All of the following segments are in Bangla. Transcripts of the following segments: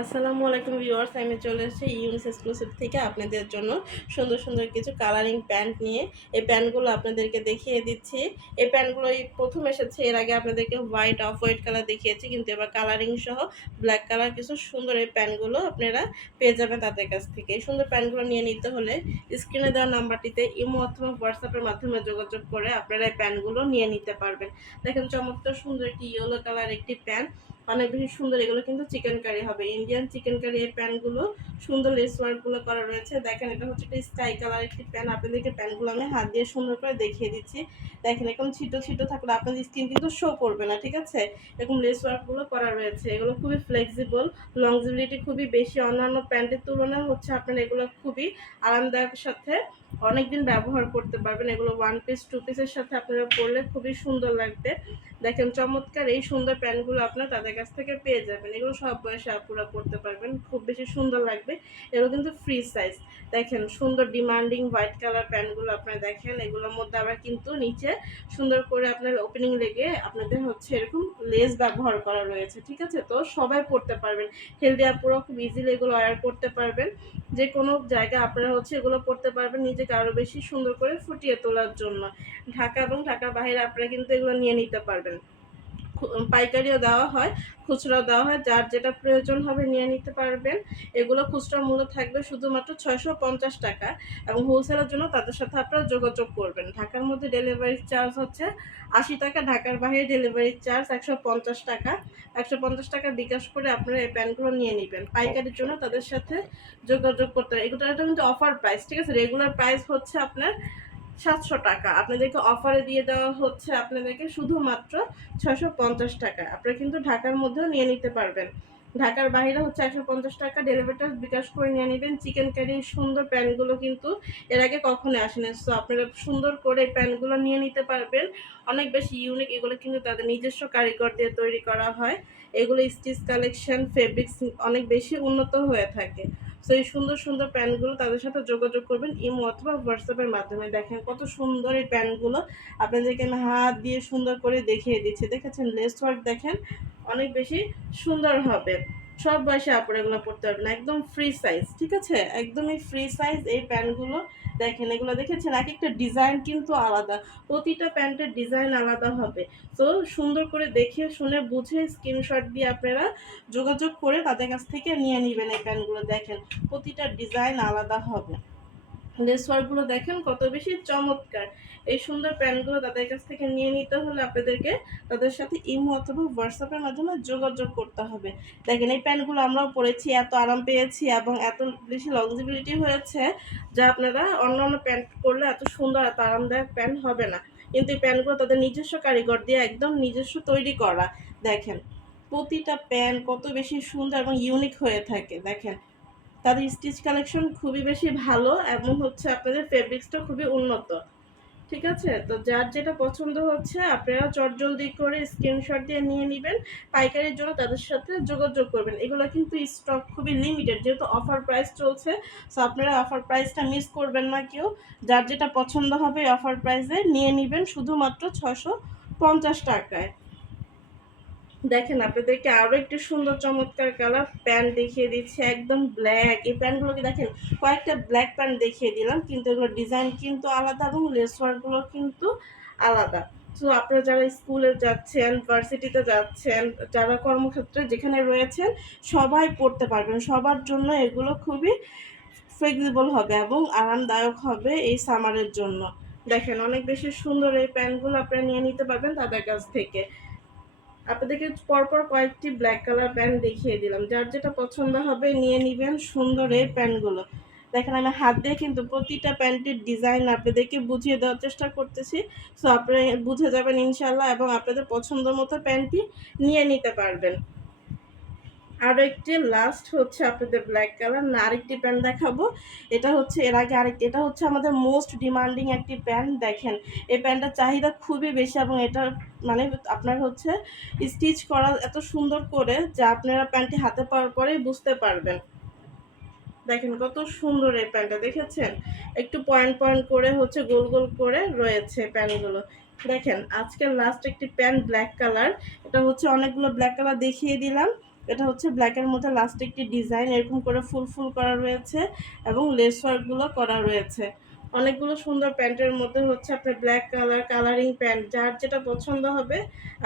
আসসালামু আলাইকুম ভিউয়ার্স, আমি চলে এসেছি ইউনিস এক্সক্লুসিভ থেকে আপনাদের জন্য সুন্দর সুন্দর কিছু কালারিং প্যান্ট নিয়ে। এই প্যান্টগুলো আপনাদেরকে দেখিয়ে দিচ্ছি। এই প্যান্টগুলো এই প্রথম এসেছে, এর আগে আপনাদেরকে হোয়াইট অফ হোয়াইট কালার দেখিয়েছি, কিন্তু এবার কালারিং সহ ব্ল্যাক কালার কিছু সুন্দর এই প্যান্টগুলো আপনারা পেয়ে যাবেন তাদের কাছ থেকে। এই সুন্দর প্যান্টগুলো নিয়ে নিতে হলে স্ক্রিনে দেওয়া নাম্বারটিতে ইমো অথবা হোয়াটসঅ্যাপের মাধ্যমে যোগাযোগ করে আপনারা এই প্যান্টগুলো নিয়ে নিতে পারবেন। দেখেন চমৎকার সুন্দর একটি ইয়েলো কালার একটি প্যান্ট অনেক বেশি সুন্দর। এগুলো কিন্তু চিকেন কারি হবে। ইন্ডিয়ান চিকেন কারি এই প্যান্টগুলো সুন্দর লেস ওয়ার্কগুলো করা রয়েছে। দেখেন, এটা হচ্ছে একটা স্কাই কালার একটি প্যান্ট আপনাদেরকে প্যান্টগুলো আমি হাত দিয়ে সুন্দর করে দেখিয়ে দিচ্ছি। দেখেন, এরকম ছিটো ছিটো থাকলে আপনাদের স্কিন কিন্তু শো করবে না, ঠিক আছে? এরকম লেস ওয়ার্কগুলো করা রয়েছে। এগুলো খুবই ফ্লেক্সিবল লংজিবিলিটি খুবই বেশি। অন্যান্য প্যান্টের তুলনায় হচ্ছে আপনারা এগুলো খুবই আরামদায়ক সাথে অনেকদিন ব্যবহার করতে পারবেন। এগুলো ওয়ান পিস টু পিসের সাথে আপনারা পরলে খুবই সুন্দর লাগবে। দেখেন চমৎকার এই সুন্দর প্যান্টগুলো আপনার তাদের কাছ থেকে পেয়ে যাবেন। এগুলো সব বয়সে আপুরা পরতে পারবেন। খুব বেশি সুন্দর লাগবে। এগুলো কিন্তু ফ্রি সাইজ দেখেন সুন্দর ডিমান্ডিং হোয়াইট কালার প্যান্টগুলো আপনারা দেখেন। এগুলোর মধ্যে আবার কিন্তু নিচে সুন্দর করে আপনার ওপেনিং লেগে আপনাদের হচ্ছে এরকম লেস ব্যবহার করা রয়েছে। ঠিক আছে? তো সবাই পরতে পারবেন। হেলদি আপুরা খুব ইজিলি এগুলো অয়ার করতে পারবেন। যে কোনো জায়গায় আপনারা হচ্ছে এগুলো পরতে পারবেন নিজেকে আরও বেশি সুন্দর করে ফুটিয়ে তোলার জন্য। ঢাকা এবং ঢাকার বাইরে আপনারা কিন্তু এগুলো নিয়ে নিতে পারবেন। পাইকারিও দেওয়া হয়, খুচরাও দেওয়া হয়, যার যেটা প্রয়োজন হবে নিয়ে নিতে পারবেন। এগুলো খুচরা মূল্য থাকবে শুধুমাত্র ছয়শো পঞ্চাশ টাকা এবং হোলসেলের জন্য তাদের সাথে আপনারা যোগাযোগ করবেন। ঢাকার মধ্যে ডেলিভারি চার্জ হচ্ছে আশি টাকা, ঢাকার বাইরে ডেলিভারি চার্জ একশো পঞ্চাশ টাকা। একশো পঞ্চাশ টাকা বিকাশ করে আপনারা এই প্যান্টগুলো নিয়ে নেবেন। পাইকারির জন্য তাদের সাথে যোগাযোগ করতে হবে। এগুলো কিন্তু অফার প্রাইস ঠিক আছে? রেগুলার প্রাইস হচ্ছে আপনার সাতশো টাকা। আপনাদেরকে অফারে দিয়ে দেওয়া হচ্ছে আপনাদেরকে শুধুমাত্র ছশো পঞ্চাশ টাকা আপনারা কিন্তু ঢাকার মধ্যেও নিয়ে নিতে পারবেন। ঢাকার বাইরে হচ্ছে একশো পঞ্চাশ টাকা। ডেলিভারিটা বিকাশ করে নিয়ে নেবেন। চিকেন কারি সুন্দর প্যানগুলো কিন্তু এর আগে কখনো আসেনি। সো আপনারা সুন্দর করে প্যানগুলো নিয়ে নিতে পারবেন। অনেক বেশি ইউনিক এগুলো কিন্তু তাদের নিজস্ব কারিগর দিয়ে তৈরি করা হয়। এগুলো স্টিচ কালেকশন ফেব্রিক্স অনেক বেশি উন্নত হয়ে থাকে। সো এই সুন্দর সুন্দর প্যান্টগুলো তাদের সাথে যোগাযোগ করবেন ইমো অথবা হোয়াটসঅ্যাপের মাধ্যমে। দেখেন কত সুন্দর এই প্যান্টগুলো আপনাদেরকে আমি হাত দিয়ে সুন্দর করে দেখিয়ে দিচ্ছি। দেখেছেন লেস ওয়ার্ক দেখেন, অনেক বেশি সুন্দর হবে। সব বয়সে আপনারা এগুলো পড়তে পারবেন একদম ফ্রি সাইজ ঠিক আছে? একদমই ফ্রি সাইজ এই প্যান্টগুলো দেখেন, এগুলো দেখেছেন? এক একটা ডিজাইন কিন্তু আলাদা, প্রতিটা প্যান্টের ডিজাইন আলাদা হবে। তো সুন্দর করে দেখে শুনে বুঝে স্ক্রিনশট দিয়ে আপনারা যোগাযোগ করে তাদের কাছ থেকে নিয়ে নেবেন এই প্যান্টগুলো, দেখেন। প্রতিটা ডিজাইন আলাদা হবে। লেস ওয়ার্কগুলো দেখেন কত বেশি চমৎকার। এই সুন্দর প্যান্টগুলো তাদের কাছ থেকে নিয়ে নিতে হলে আপনাদেরকে তাদের সাথে ইমো অথবা হোয়াটসঅ্যাপের মাধ্যমে যোগাযোগ করতে হবে। দেখেন এই প্যান্টগুলো আমরাও পরেছি, এত আরাম পেয়েছি এবং এত বেশি লংজিবিলিটি হয়েছে যা আপনারা অন্য অন্য প্যান্ট পরলে এত সুন্দর, এত আরামদায়ক প্যান্ট হবে না। কিন্তু এই প্যান্টগুলো তাদের নিজস্ব কারিগর দিয়ে একদম নিজস্ব তৈরি করা। দেখেন, প্রতিটা প্যান্ট কত বেশি সুন্দর এবং ইউনিক হয়ে থাকে। দেখেন তাদের স্টিচ কালেকশন খুবই বেশি ভালো এবং হচ্ছে আপনাদের ফেব্রিক্সটা খুবই উন্নত। ঠিক আছে? তো যার যেটা পছন্দ হচ্ছে, আপনারা চটজলদি করে স্ক্রিনশট দিয়ে নিয়ে নেবেন, পাইকারির জন্য তাদের সাথে যোগাযোগ করবেন। এগুলো কিন্তু স্টক খুবই লিমিটেড যেহেতু অফার প্রাইস চলছে সো আপনারা অফার প্রাইসটা মিস করবেন না কেউ। যার যেটা পছন্দ হবে অফার প্রাইসে নিয়ে নেবেন, শুধুমাত্র ছশো পঞ্চাশ টাকায়। দেখেন, আপনাদেরকে আরও একটু সুন্দর চমৎকার কালার প্যান্ট দেখিয়ে দিচ্ছি, একদম ব্ল্যাক এই প্যান্টগুলোকে দেখেন, কয়েকটা ব্ল্যাক প্যান্ট দেখিয়ে দিলাম, কিন্তু এগুলোর ডিজাইন কিন্তু আলাদা এবং লেস ওয়ার্কগুলো কিন্তু আলাদা। তো আপনারা যারা স্কুলে যাচ্ছেন ভার্সিটিতে যাচ্ছেন, যারা কর্মক্ষেত্রে যেখানে রয়েছেন, সবাই পড়তে পারবেন। সবার জন্য এগুলো খুবই ফ্লেক্সিবল হবে এবং আরামদায়ক হবে এই সামারের জন্য। দেখেন, অনেক বেশি সুন্দর এই প্যান্টগুলো আপনারা নিয়ে নিতে পারবেন তাদের কাছ থেকে। আপনাদেরকে পরপর কয়েকটি ব্ল্যাক কালার প্যান্ট দেখিয়ে দিলাম। যার যেটা পছন্দ হবে নিয়ে নেবেন সুন্দর এই প্যান্টগুলো দেখেন, আমি হাত দিয়ে কিন্তু প্রতিটা প্যান্টের ডিজাইন আপনাদেরকে বুঝিয়ে দেওয়ার চেষ্টা করতেছি। সো আপনি বুঝে যাবেন ইনশাল্লাহ এবং আপনাদের পছন্দ মতো প্যান্টটি নিয়ে নিতে পারবেন। আরও একটি লাস্ট হচ্ছে আপনাদের ব্ল্যাক কালার না আরেকটি প্যান্ট দেখাবো। এটা হচ্ছে, এর আগে আরেকটি, এটা হচ্ছে আমাদের মোস্ট ডিমান্ডিং একটি প্যান্ট দেখেন। এই প্যান্টটার চাহিদা খুবই বেশি এবং এটা মানে আপনার হচ্ছে স্টিচ করা এত সুন্দর করে যে আপনারা প্যান্টটি হাতে পাওয়ার পরেই বুঝতে পারবেন। দেখেন কত সুন্দর এই প্যান্টটা দেখেছেন? একটু পয়েন্ট পয়েন্ট করে হচ্ছে গোল গোল করে রয়েছে প্যান্টগুলো দেখেন, আজকের লাস্ট একটি প্যান্ট ব্ল্যাক কালার এটা হচ্ছে অনেকগুলো ব্ল্যাক কালার দেখিয়ে দিলাম। এটা হচ্ছে ব্ল্যাকের মধ্যে লাস্ট একটি ডিজাইন এরকম করে ফুল ফুল করা রয়েছে এবং লেস ওয়ার্কগুলো করা রয়েছে। অনেকগুলো সুন্দর প্যান্টের মধ্যে হচ্ছে আপনার ব্ল্যাক কালার কালারিং প্যান্ট যার যেটা পছন্দ হবে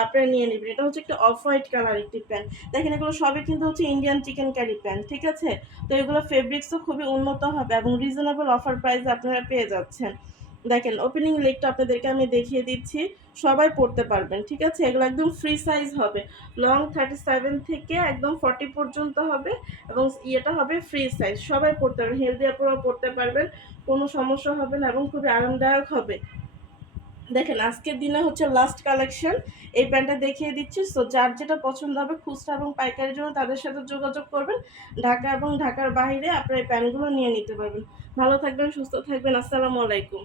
আপনারা নিয়ে নেবেন। এটা হচ্ছে একটা অফ হোয়াইট কালার একটি প্যান্ট দেখেন, এগুলো সবই কিন্তু হচ্ছে ইন্ডিয়ান চিকেন কারি প্যান্ট ঠিক আছে? তো এগুলো ফেব্রিক্সও খুবই উন্নত হবে এবং রিজনেবল অফার প্রাইসে আপনারা পেয়ে যাচ্ছেন। দেখেন ওপেনিং লেগটা আপনাদেরকে আমি দেখিয়ে দিচ্ছি। সবাই পড়তে পারবেন, ঠিক আছে? এগুলো একদম ফ্রি সাইজ হবে। লং থার্টি সেভেন থেকে একদম ফর্টি পর্যন্ত হবে এবং ইয়েটা হবে ফ্রি সাইজ সবাই পড়তে পারবেন হেলদি আপনারাও পড়তে পারবেন, কোনো সমস্যা হবে না এবং খুবই আরামদায়ক হবে। দেখেন, আজকের দিনে হচ্ছে লাস্ট কালেকশন এই প্যান্টটা দেখিয়ে দিচ্ছি। সো যার যেটা পছন্দ হবে খুচরা এবং পাইকারির জন্য তাদের সাথে যোগাযোগ করবেন। ঢাকা এবং ঢাকার বাইরে আপনার এই প্যান্টগুলো নিয়ে নিতে পারবেন। ভালো থাকবেন, সুস্থ থাকবেন। আসসালামু আলাইকুম।